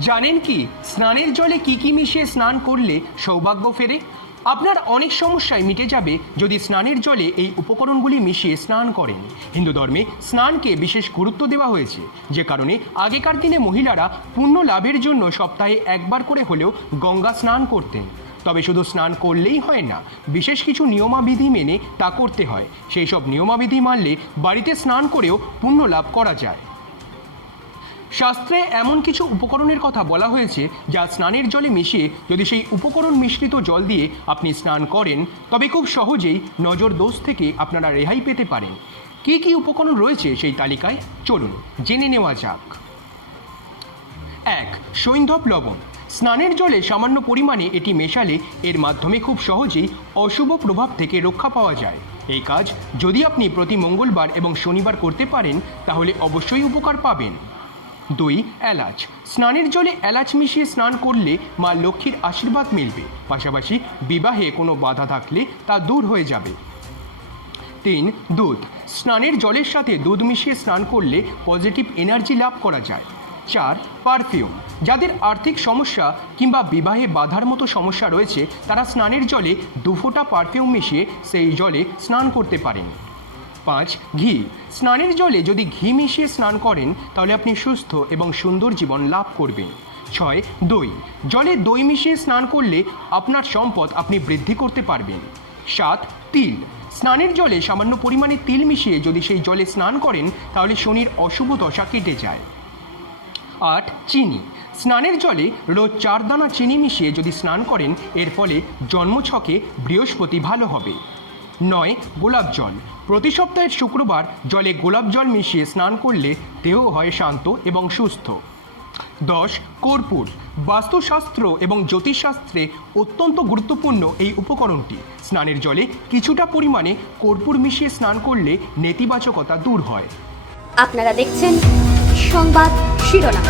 জানেন কি স্নানের জলে কি কি মিশিয়ে স্নান করলে সৌভাগ্য ফেরে? আপনার অনেক সমস্যায় মিটে যাবে যদি স্নানের জলে এই উপকরণগুলি মিশিয়ে স্নান করেন। হিন্দু ধর্মে স্নানকে বিশেষ গুরুত্ব দেওয়া হয়েছে, যে কারণে আগেকার দিনে মহিলারা পুণ্য লাভের জন্য সপ্তাহে একবার করে হলেও গঙ্গা স্নান করতেন। তবে শুধু স্নান করলেই হয় না, বিশেষ কিছু নিয়মাবিধি মেনে তা করতে হয়। সেই সব নিয়মাবিধি মানলে বাড়িতে স্নান করেও পুণ্য লাভ করা যায়। শাস্ত্রে এমন কিছু উপকরণের কথা বলা হয়েছে যা স্নানের জলে মিশিয়ে যদি সেই উপকরণ মিশ্রিত জল দিয়ে আপনি স্নান করেন তবে খুব সহজেই নজর দোষ থেকে আপনারা রেহাই পেতে পারেন। কী কী উপকরণ রয়েছে সেই তালিকায় চলুন জেনে নেওয়া যাক। 1. সৈন্ধব লবণ। স্নানের জলে সামান্য পরিমাণে এটি মেশালে এর মাধ্যমে খুব সহজেই অশুভ প্রভাব থেকে রক্ষা পাওয়া যায়। এই কাজ যদি আপনি প্রতি মঙ্গলবার এবং শনিবার করতে পারেন তাহলে অবশ্যই উপকার পাবেন। 2. এলাচ। স্নানের জলে এলাচ মিশিয়ে স্নান করলে মা লক্ষ্মীর আশীর্বাদ মিলবে, পাশাপাশি বিবাহে কোনো বাধা থাকলে তা দূর হয়ে যাবে। 3. দুধ। স্নানের জলের সাথে দুধ মিশিয়ে স্নান করলে পজিটিভ এনার্জি লাভ করা যায়। 4. পারফিউম। যাদের আর্থিক সমস্যা কিংবা বিবাহে বাধার মতো সমস্যা রয়েছে তারা স্নানের জলে 2 ফোঁটা পারফিউম মিশিয়ে সেই জলে স্নান করতে পারেন। 5. ঘি। স্নানের জলে যদি ঘি মিশিয়ে স্নান করেন তাহলে আপনি সুস্থ এবং সুন্দর জীবন লাভ করবেন। 6. দই। জলে দই মিশিয়ে স্নান করলে আপনার সম্পদ আপনি বৃদ্ধি করতে পারবেন। 7. তিল। স্নানের জলে সামান্য পরিমাণে তিল মিশিয়ে যদি সেই জলে স্নান করেন তাহলে শনির অশুভ দশা কেটে যায়। 8. চিনি। স্নানের জলে রোজ 4 দানা চিনি মিশিয়ে যদি স্নান করেন এর ফলে জন্মছকে বৃহস্পতি ভালো হবে। 9. গোলাপ জল। প্রতি সপ্তাহের শুক্রবার জলে গোলাপ জল মিশিয়ে স্নান করলে দেহ হয় শান্ত এবং সুস্থ। 10. কর্পূর। বাস্তুশাস্ত্র এবং জ্যোতিষশাস্ত্রে অত্যন্ত গুরুত্বপূর্ণ এই উপকরণটি। স্নানের জলে কিছুটা পরিমাণে কর্পূর মিশিয়ে স্নান করলে নেতিবাচকতা দূর হয়। আপনারা দেখছেন সংবাদ শিরোনাম।